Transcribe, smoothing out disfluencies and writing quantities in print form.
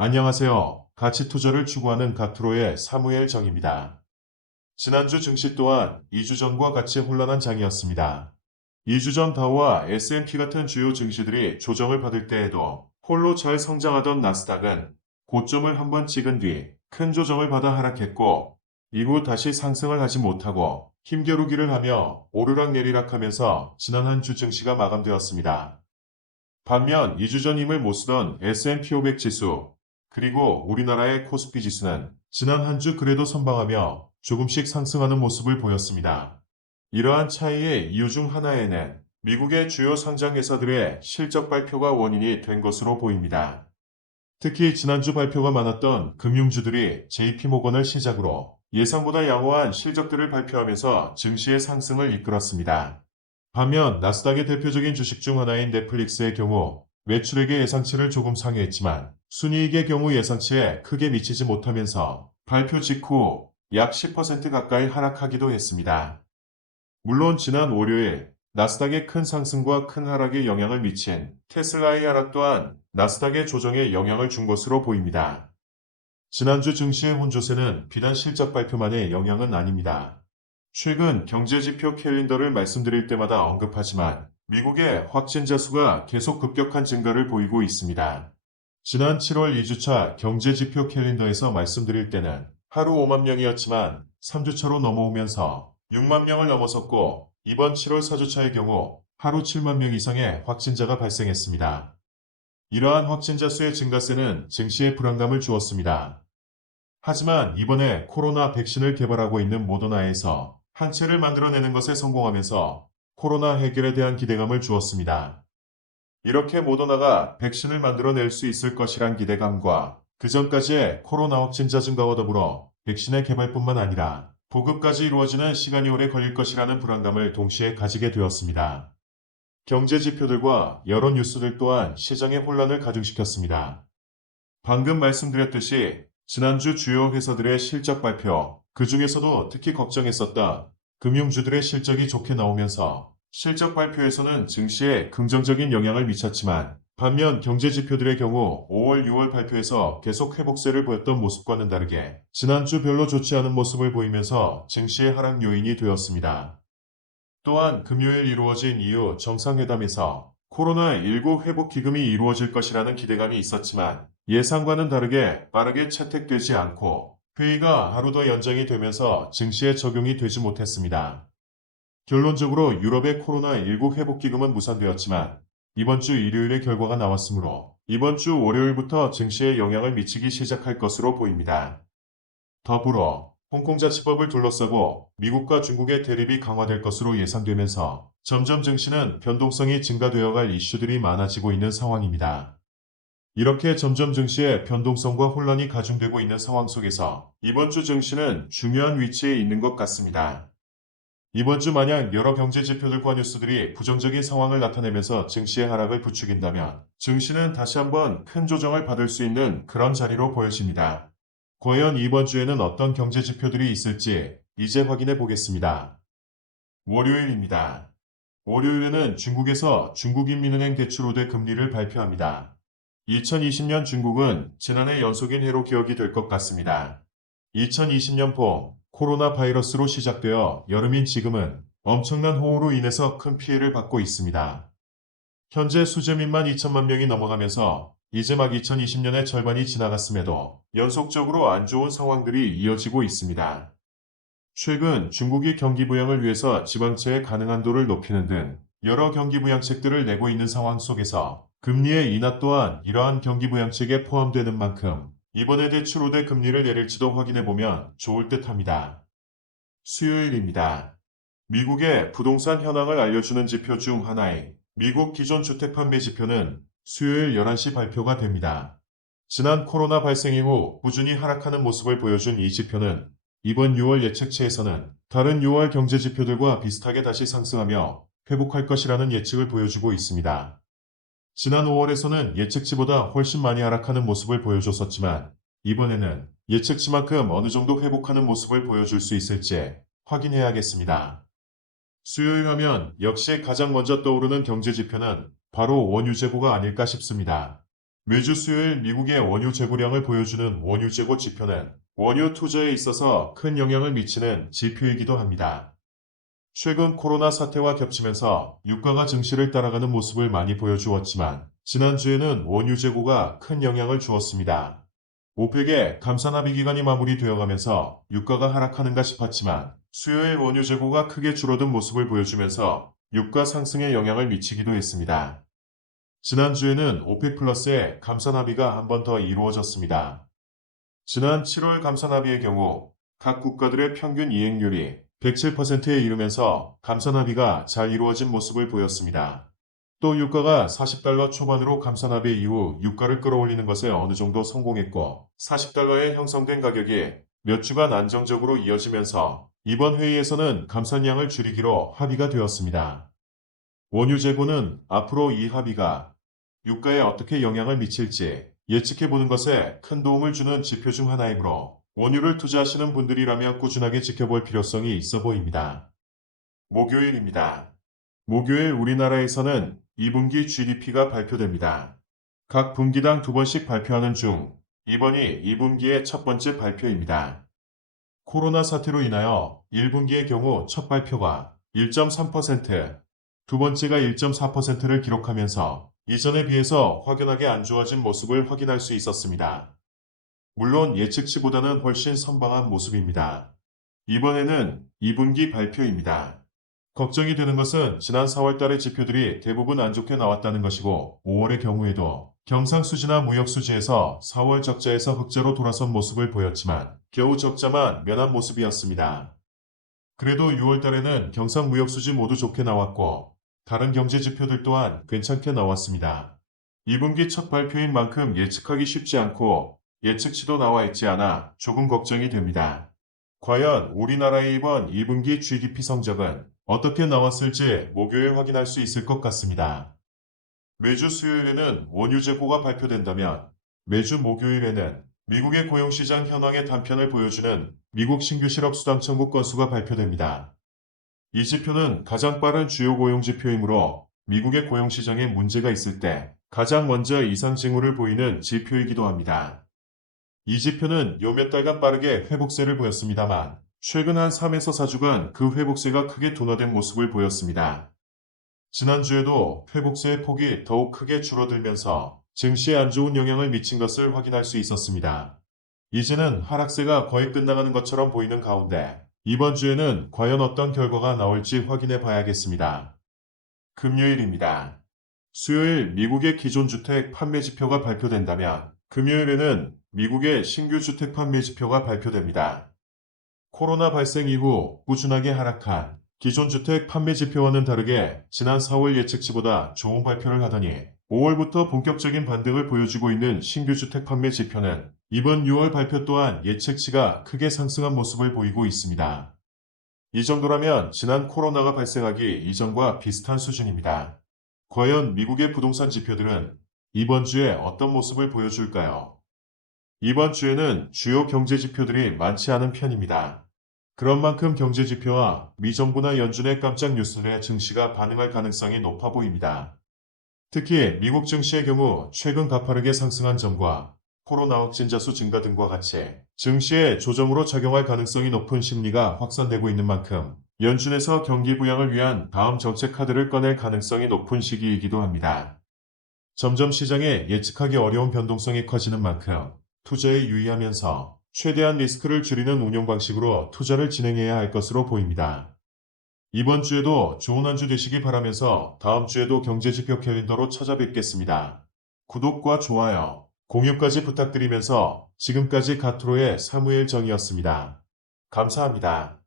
안녕하세요. 가치 투자를 추구하는 가트로의 사무엘 정입니다. 지난주 증시 또한 2주 전과 같이 혼란한 장이었습니다. 2주 전 다우와 S&P 같은 주요 증시들이 조정을 받을 때에도 홀로 잘 성장하던 나스닥은 고점을 한번 찍은 뒤 큰 조정을 받아 하락했고, 이후 다시 상승을 하지 못하고 힘겨루기를 하며 오르락내리락하면서 지난 한 주 증시가 마감되었습니다. 반면 2주 전 힘을 못 쓰던 S&P 500 지수, 그리고 우리나라의 코스피 지수는 지난 한 주 그래도 선방하며 조금씩 상승하는 모습을 보였습니다. 이러한 차이의 이유 중 하나에는 미국의 주요 상장 회사들의 실적 발표가 원인이 된 것으로 보입니다. 특히 지난주 발표가 많았던 금융주들이 JP모건을 시작으로 예상보다 양호한 실적들을 발표하면서 증시의 상승을 이끌었습니다. 반면 나스닥의 대표적인 주식 중 하나인 넷플릭스의 경우 매출액의 예상치를 조금 상회했지만 순이익의 경우 예상치에 크게 미치지 못하면서 발표 직후 약 10% 가까이 하락하기도 했습니다. 물론 지난 월요일 나스닥의 큰 상승과 큰 하락에 영향을 미친 테슬라의 하락 또한 나스닥의 조정에 영향을 준 것으로 보입니다. 지난주 증시의 혼조세는 비단 실적 발표만의 영향은 아닙니다. 최근 경제지표 캘린더를 말씀드릴 때마다 언급하지만 미국의 확진자 수가 계속 급격한 증가를 보이고 있습니다. 지난 7월 2주차 경제지표 캘린더에서 말씀드릴 때는 하루 5만 명이었지만 3주차로 넘어오면서 6만 명을 넘어섰고, 이번 7월 4주차의 경우 하루 7만 명 이상의 확진자가 발생했습니다. 이러한 확진자 수의 증가세는 증시에 불안감을 주었습니다. 하지만 이번에 코로나 백신을 개발하고 있는 모더나에서 항체를 만들어내는 것에 성공하면서 코로나 해결에 대한 기대감을 주었습니다. 이렇게 모더나가 백신을 만들어낼 수 있을 것이란 기대감과 그전까지의 코로나 확진자 증가와 더불어 백신의 개발뿐만 아니라 보급까지 이루어지는 시간이 오래 걸릴 것이라는 불안감을 동시에 가지게 되었습니다. 경제 지표들과 여러 뉴스들 또한 시장의 혼란을 가중시켰습니다. 방금 말씀드렸듯이 지난주 주요 회사들의 실적 발표, 그 중에서도 특히 걱정했었다 금융주들의 실적이 좋게 나오면서 실적 발표에서는 증시에 긍정적인 영향을 미쳤지만, 반면 경제 지표들의 경우 5월, 6월 발표에서 계속 회복세를 보였던 모습과는 다르게 지난주 별로 좋지 않은 모습을 보이면서 증시의 하락 요인이 되었습니다. 또한 금요일 이루어진 이후 정상회담에서 코로나19 회복 기금이 이루어질 것이라는 기대감이 있었지만 예상과는 다르게 빠르게 채택되지 않고 회의가 하루 더 연장이 되면서 증시에 적용이 되지 못했습니다. 결론적으로 유럽의 코로나19 회복 기금은 무산되었지만 이번 주 일요일에 결과가 나왔으므로 이번 주 월요일부터 증시에 영향을 미치기 시작할 것으로 보입니다. 더불어 홍콩자치법을 둘러싸고 미국과 중국의 대립이 강화될 것으로 예상되면서 점점 증시는 변동성이 증가되어 갈 이슈들이 많아지고 있는 상황입니다. 이렇게 점점 증시의 변동성과 혼란이 가중되고 있는 상황 속에서 이번 주 증시는 중요한 위치에 있는 것 같습니다. 이번 주 만약 여러 경제 지표들과 뉴스들이 부정적인 상황을 나타내면서 증시의 하락을 부추긴다면 증시는 다시 한번 큰 조정을 받을 수 있는 그런 자리로 보여집니다. 과연 이번 주에는 어떤 경제 지표들이 있을지 이제 확인해 보겠습니다. 월요일입니다. 월요일에는 중국에서 중국인민은행 대출 우대 금리를 발표합니다. 2020년 중국은 지난해 연속인 해로 기억이 될 것 같습니다. 2020년 봄 코로나 바이러스로 시작되어 여름인 지금은 엄청난 호우로 인해서 큰 피해를 받고 있습니다. 현재 수재민만 2천만 명이 넘어가면서 이제 막 2020년의 절반이 지나갔음에도 연속적으로 안 좋은 상황들이 이어지고 있습니다. 최근 중국이 경기 부양을 위해서 지방채의 가능 한도를 높이는 등 여러 경기 부양책들을 내고 있는 상황 속에서 금리의 인하 또한 이러한 경기 부양책에 포함되는 만큼 이번에 대출 우대 금리를 내릴지도 확인해보면 좋을 듯합니다. 수요일입니다. 미국의 부동산 현황을 알려주는 지표 중 하나인 미국 기존 주택 판매 지표는 수요일 11시 발표가 됩니다. 지난 코로나 발생 이후 꾸준히 하락하는 모습을 보여준 이 지표는 이번 6월 예측치에서는 다른 6월 경제 지표들과 비슷하게 다시 상승하며 회복할 것이라는 예측을 보여주고 있습니다. 지난 5월에서는 예측치보다 훨씬 많이 하락하는 모습을 보여줬었지만 이번에는 예측치만큼 어느 정도 회복하는 모습을 보여줄 수 있을지 확인해야겠습니다. 수요일 하면 역시 가장 먼저 떠오르는 경제 지표는 바로 원유 재고가 아닐까 싶습니다. 매주 수요일 미국의 원유 재고량을 보여주는 원유 재고 지표는 원유 투자에 있어서 큰 영향을 미치는 지표이기도 합니다. 최근 코로나 사태와 겹치면서 유가가 증시를 따라가는 모습을 많이 보여주었지만 지난주에는 원유 재고가 큰 영향을 주었습니다. 오펙의 감산합의 기간이 마무리되어가면서 유가가 하락하는가 싶었지만 수요일 원유 재고가 크게 줄어든 모습을 보여주면서 유가 상승에 영향을 미치기도 했습니다. 지난주에는 오펙 플러스의 감산합의가 한 번 더 이루어졌습니다. 지난 7월 감산합의의 경우 각 국가들의 평균 이행률이 107%에 이르면서 감산합의가 잘 이루어진 모습을 보였습니다. 또 유가가 40달러 초반으로 감산합의 이후 유가를 끌어올리는 것에 어느 정도 성공했고 40달러에 형성된 가격이 몇 주간 안정적으로 이어지면서 이번 회의에서는 감산량을 줄이기로 합의가 되었습니다. 원유 재고는 앞으로 이 합의가 유가에 어떻게 영향을 미칠지 예측해보는 것에 큰 도움을 주는 지표 중 하나이므로 원유를 투자하시는 분들이라면 꾸준하게 지켜볼 필요성이 있어 보입니다. 목요일입니다. 목요일 우리나라에서는 2분기 GDP가 발표됩니다. 각 분기당 2번씩 발표하는 중 이번이 2분기의 첫 번째 발표입니다. 코로나 사태로 인하여 1분기의 경우 첫 발표가 1.3%, 두 번째가 1.4%를 기록하면서 이전에 비해서 확연하게 안 좋아진 모습을 확인할 수 있었습니다. 물론 예측치보다는 훨씬 선방한 모습입니다. 이번에는 2분기 발표입니다. 걱정이 되는 것은 지난 4월달의 지표들이 대부분 안 좋게 나왔다는 것이고 5월의 경우에도 경상수지나 무역수지에서 4월 적자에서 흑자로 돌아선 모습을 보였지만 겨우 적자만 면한 모습이었습니다. 그래도 6월달에는 경상무역수지 모두 좋게 나왔고 다른 경제 지표들 또한 괜찮게 나왔습니다. 2분기 첫 발표인 만큼 예측하기 쉽지 않고 예측치도 나와 있지 않아 조금 걱정이 됩니다. 과연 우리나라의 이번 2분기 GDP 성적은 어떻게 나왔을지 목요일 확인할 수 있을 것 같습니다. 매주 수요일에는 원유 재고가 발표된다면 매주 목요일에는 미국의 고용시장 현황의 단편을 보여주는 미국 신규 실업 수당 청구 건수가 발표됩니다. 이 지표는 가장 빠른 주요 고용 지표이므로 미국의 고용시장에 문제가 있을 때 가장 먼저 이상 징후를 보이는 지표이기도 합니다. 이 지표는 요 몇 달간 빠르게 회복세를 보였습니다만 최근 한 3에서 4주간 그 회복세가 크게 둔화된 모습을 보였습니다. 지난주에도 회복세의 폭이 더욱 크게 줄어들면서 증시에 안 좋은 영향을 미친 것을 확인할 수 있었습니다. 이제는 하락세가 거의 끝나가는 것처럼 보이는 가운데 이번 주에는 과연 어떤 결과가 나올지 확인해 봐야겠습니다. 금요일입니다. 수요일 미국의 기존 주택 판매 지표가 발표된다면 금요일에는 미국의 신규 주택 판매 지표가 발표됩니다. 코로나 발생 이후 꾸준하게 하락한 기존 주택 판매 지표와는 다르게 지난 4월 예측치보다 좋은 발표를 하더니 5월부터 본격적인 반등을 보여주고 있는 신규 주택 판매 지표는 이번 6월 발표 또한 예측치가 크게 상승한 모습을 보이고 있습니다. 이 정도라면 지난 코로나가 발생하기 이전과 비슷한 수준입니다. 과연 미국의 부동산 지표들은 이번 주에 어떤 모습을 보여줄까요? 이번 주에는 주요 경제 지표들이 많지 않은 편입니다. 그런 만큼 경제 지표와 미정부나 연준의 깜짝 뉴스에 증시가 반응할 가능성이 높아 보입니다. 특히 미국 증시의 경우 최근 가파르게 상승한 점과 코로나 확진자 수 증가 등과 같이 증시에 조정으로 작용할 가능성이 높은 심리가 확산되고 있는 만큼 연준에서 경기 부양을 위한 다음 정책 카드를 꺼낼 가능성이 높은 시기이기도 합니다. 점점 시장에 예측하기 어려운 변동성이 커지는 만큼 투자에 유의하면서 최대한 리스크를 줄이는 운용 방식으로 투자를 진행해야 할 것으로 보입니다. 이번 주에도 좋은 한 주 되시기 바라면서 다음 주에도 경제지표 캘린더로 찾아뵙겠습니다. 구독과 좋아요, 공유까지 부탁드리면서 지금까지 가트로의 사무엘 정이었습니다. 감사합니다.